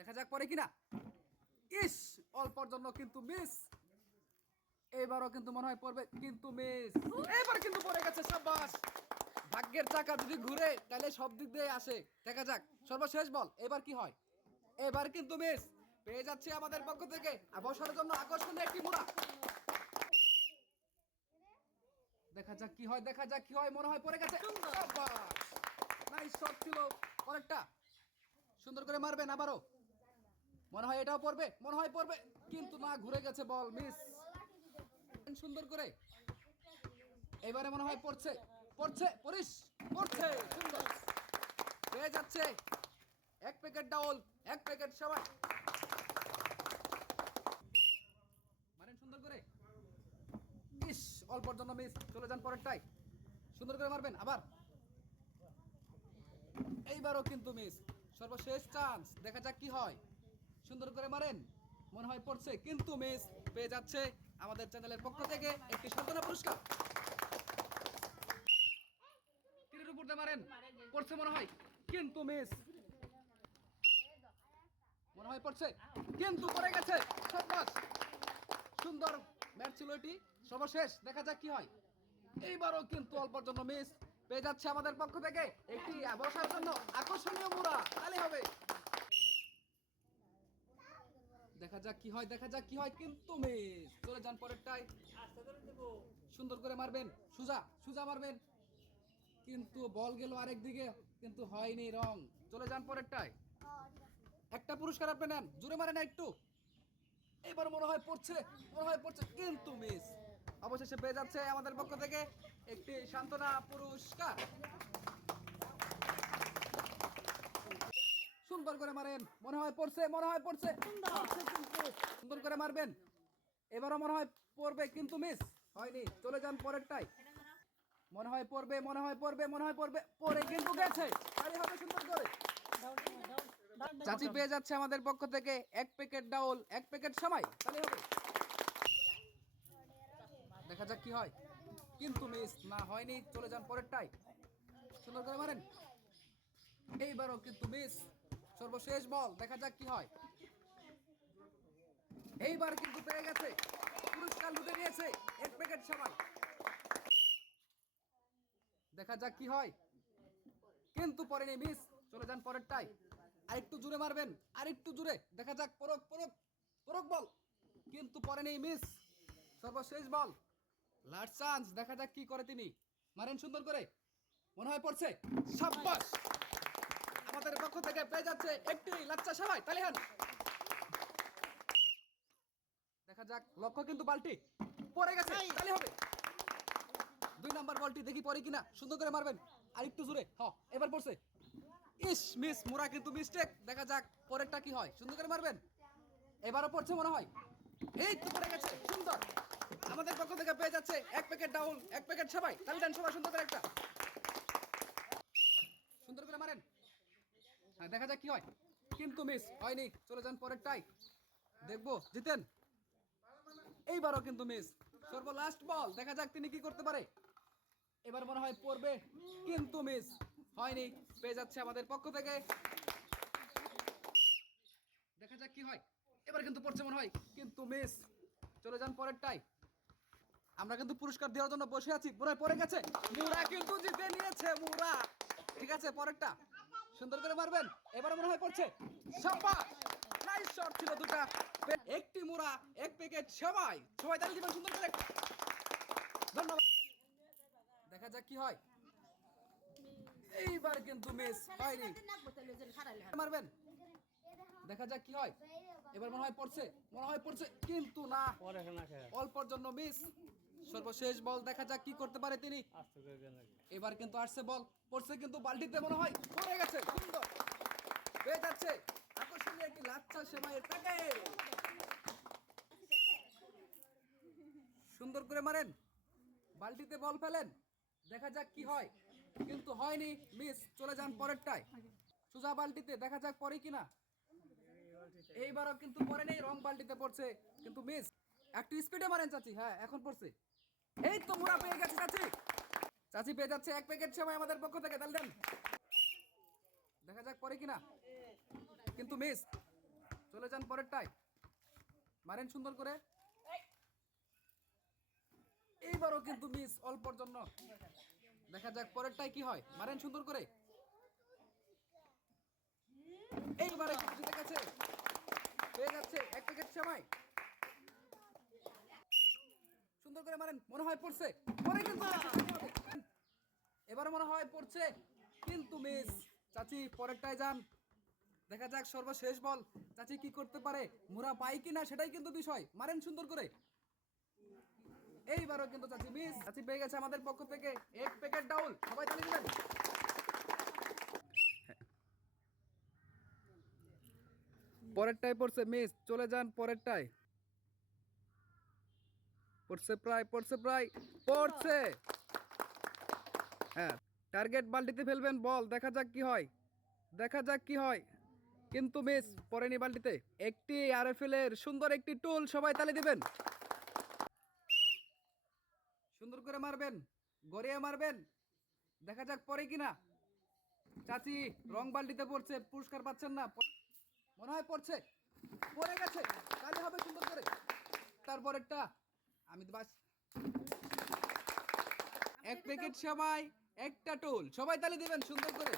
দেখা যাক পরে কিনা। ইস, অল্পর জন্য কিন্তু মিস এবারও কিন্তু মনে হয় পড়বে, কিন্তু মিস এবার কিন্তু পড়ে গেছে সাব্বাস। ভাগ্যের চাকা যদি ঘুরে, তাহলে সব দিক দিয়ে আসে। দেখা যাক, সর্বশেষ বল, এবার কি হয়? এবার কিন্তু মিস পেয়ে যাচ্ছে আমাদের পক্ষ থেকে বসার জন্য আকর্ষণীয় একটি মুড়া। দেখা যাক কি হয়, দেখা যাক কি হয়, মনে হয় পড়ে গেছে। নাইস শট ছিল পরেরটা। সুন্দর করে মারবেন আবারও। মনে হয় এটাও পড়বে, মনে হয় পড়বে। কিন্তু না, ঘুরে গেছে বল মিস সুন্দর করে। এবারে মনে হয় পড়ছে পড়ছে, পরিস, পড়ছে, সুন্দর। পেয়ে যাচ্ছে। এক প্যাকেট ডাউল এক প্যাকেট সবাই। মারেন, সুন্দর করে। ইস, অল্পর জন্য মিস চলে যান পরেরটাই সুন্দর করে মারবেন, আবার। এইবারও কিন্তু মিস সর্বশেষ চান্স দেখা যাক কি হয়। সুন্দর করে মারেন। মনে হয় পড়ছে, কিন্তু মিস পেয়ে যাচ্ছে আমাদের চ্যানেলের পক্ষ থেকে একটি সান্ত্বনা পুরস্কার। তীরের উপর মারেন, পড়ছে মনে হয়, কিন্তু মিস মনে হয় পড়ছে, কিন্তু পড়ে গেছে সুন্দর ম্যাচ ছিল এটি, সর্বশেষ, দেখা যাক কি হয়। এইবারও কিন্তু অল্পর জন্য মিস পেয়ে যাচ্ছে আমাদের পক্ষ থেকে একটি বসার জন্য আকর্ষণীয় মুড়া তাহলে হবে। দেখা যাক কি হয়, দেখা যাক কি হয়। কিন্তু মিস চলে যান পরেরটাই সুন্দর করে মারবেন। সুজা সুজা মারবেন। কিন্তু বল গেল আরেক দিকে কিন্তু হয়নি রং। চলে যান পরেরটায়। একটা পুরস্কার আপনি নেন। জোরে মারেন একটু। এবার মনে হয় পড়ছে, মনে হয় পড়ছে, কিন্তু মিস অবশেষে পেয়ে যাচ্ছে আমাদের পক্ষ থেকে একটি সান্ত্বনা পুরস্কার। সুন্দর করে মারেন। মনে হয় পড়ছে মনে হয় পড়ছে। সুন্দর। করে মারবেন। এবারও মনে হয় পড়বে কিন্তু মিস হয়নি। চলে যান পরেরটাই মনে হয় পড়বে মনে হয় পড়বে মনে হয় পড়বে। পড়ে কিন্তু গেছে। তাই হবে সুন্দর করে। চাচি পেয়ে যাচ্ছে আমাদের পক্ষ থেকে এক প্যাকেট ডাউল এক প্যাকেট সময়। তাহলে হবে। দেখা যাক কি হয়। কিন্তু মিস না হয়নি। চলে যান পরেরটাই সুন্দর করে মারেন। এইবারও কিন্তু মিস সর্বশেষ বল, দেখা যাক কি হয়। এইবার কিন্তু পেয়ে গেছে। পুরস্কার লুটে নিয়েছে এক প্যাকেট সময় দেখা যাক কি হয়। কিন্তু পরেনি মিস, চলে যান পরেরটাই আরেকটু জুড়ে মারবেন, আরেকটু জুড়ে। দেখা যাক পরক পরক পরক বল। কিন্তু পরে নেই মিস, সর্বশেষ বল। লাস্ট চান্স, দেখা যাক কি করে তিনি। মারেন সুন্দর করে। মনে হয় পড়ছে। সাব্বাস! আমাদের পক্ষ থেকে পেয়ে যাচ্ছে একটি লাচ্চা সবাই। তালি হান। দেখা যাক লক্ষ্য কিন্তু বালটি পড়ে গেছে তালি হবে। দুই নাম্বার বলটি দেখি পরে কিনা সুন্দর করে মারবেন। আর একটু জোরে হ এবার পড়ছে। ইস মিস মোরা কিন্তু মিস্টেক দেখা যাক পরেরটা কি হয়। সুন্দর করে মারবেন। এবারও পড়ছে মনে হয়। এই তো পড়ে গেছে সুন্দর। আমাদের পক্ষ থেকে পেয়ে যাচ্ছে এক প্যাকেট ডাউল এক প্যাকেট সবাই। তালি দেন সবাই সুন্দর করে একটা সুন্দর করে মারেন হ্যাঁ দেখা যাক কি হয়। কিন্তু মিস হয়নি। চলে যান পরেরটাই। দেখব। জিতেন। এইবারও কিন্তু মিস সর্ব লাস্ট বল দেখা যাক তিনি কি করতে পারে। এবার মনে হয় পড়বে, কিন্তু মিস হয়নি। পেয়ে যাচ্ছে আমাদের পক্ষ থেকে। দেখা যাক কি হয়। এবার কিন্তু পড়ছে মনে হয়, কিন্তু মিস চলে যান পরেরটাই। আমরা কিন্তু পুরস্কার দেওয়ার জন্য বসে আছি। হয় পড়ে গেছে। মুরা কিন্তু জিতে নিয়েছে মুরা ঠিক আছে, পরেরটা। সুন্দর করে মারবেন। এবার মনে হয় পড়ছে। সাব্বাস নাইস শট ছিল দুটা। একটি মুরা এক প্যাকেট সবাই। সবাই তাহলে দিবেন সুন্দর করে। ধন্যবাদ। দেখা যাক কি হয়। এইবার কিন্তু মিস হয়নি। মারবেন। দেখা যাক কি হয়। এবার মনে হয় পড়ছে। মনে হয় পড়ছে কিন্তু না। অল্পর জন্য মিস সর্বশেষ বল দেখা যাক কি করতে পারে তিনি। এবার কিন্তু আসছে বল পড়ছে কিন্তু বালতিতে মনে হয় পড়ে গেছে সুন্দর পেয়ে যাচ্ছে আকর্ষণীয় একটি লাচ্ছা সেমাইয়ের প্যাকেট। সুন্দর করে মারেন বালতিতে বল ফেলেন দেখা যাক কি হয়। কিন্তু হয়নি মিস চলে যান পরেরটায়। সোজা বালটিতে দেখা যাক পরে কিনা। এইবারও কিন্তু পরে নেই রং বালতিতে পড়ছে কিন্তু মিস একটু স্পিডে মারেন চাচি হ্যাঁ এখন পড়ছে। এই তো মুড়া পেয়ে গেছে চাচি। চাচি পেয়ে যাচ্ছে এক প্যাকেট সময় আমাদের পক্ষ থেকে, তাহলে দেন। দেখা যাক পরে কিনা। কিন্তু মিস চলে যান পরেরটায়। মারেন সুন্দর করে। এইবারও কিন্তু মিস অল্পর জন্য। দেখা যাক পরেরটায় কি হয়। মারেন সুন্দর করে। এইবারে জিতে গেছে পেয়ে যাচ্ছে এক প্যাকেট সেমাই সুন্দর করে মারেন, মনে হয় পড়ছে। পরে কিন্তু এবারে মনে হয় পড়ছে, কিন্তু মিস চাচি যান। দেখা যাক সর্বশেষ বল। চাচি কি করতে পারে? মুরা পাই সেটাই কিন্তু বিষয়। মারেন সুন্দর করে। এইবারও কিন্তু চাচি মিস চাচি পেয়ে গেছে আমাদের পক্ষ থেকে এক প্যাকেট ডাউল সবাই পরেরটাই পড়ছে মিস চলে যান পরেরটায়। পড়ছে প্রায় পড়ছে প্রায়, পড়ছে। হ্যাঁ টার্গেট বালতিতে ফেলবেন, বল, দেখা যাক কি হয়, দেখা যাক কি হয়। কিন্তু মিস পড়েনি বালতিতে। একটি আরএফএল এর সুন্দর একটি টুল সবাই তালি দিবেন। সুন্দর করে মারবেন, গড়িয়ে মারবেন। দেখা যাক পরে কিনা। চাচি, রং বালতিতে পড়ছে, পুরস্কার পাচ্ছেন না মনে হয় পড়ছে। পড়ে গেছে তাহলে হবে সুন্দর করে। তারপরেরটা আমি তো বাস এক প্যাকেট সবাই একটা টোল। সবাই তাহলে দেবেন সুন্দর করে।